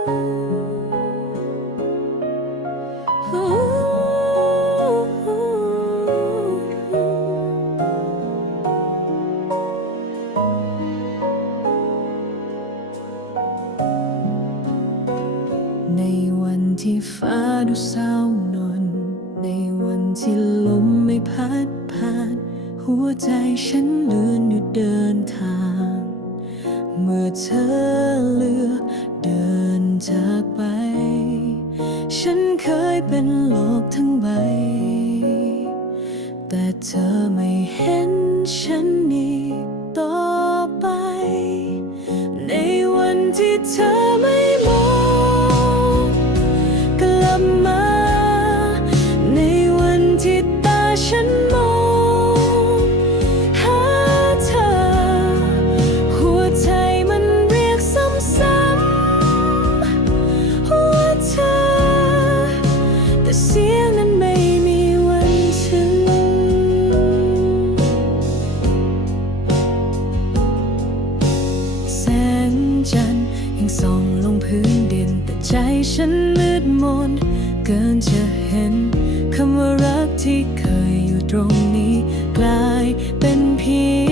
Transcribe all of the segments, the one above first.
ในวันที่ฟ้าดูเศร้านน ในวันที่ลมไม่พัดผ่าน หัวใจฉันเลื่อนอยู่เดินทาง เมื่อเธอเลือกเดินจากไป ฉันเคยเป็นโลกทั้งใบ แต่เธอไม่เห็นฉันนี้ต่อไป ในวันที่เธอไม่มอง ฉันมืดมนเกินจะเห็นคำว่ารักที่เคยอยู่ตรงนี้ กลายเป็นเพียง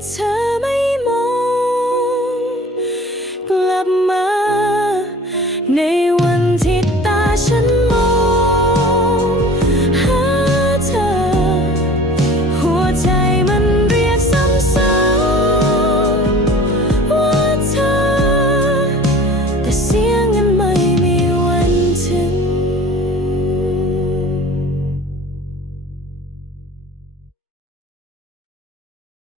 it's.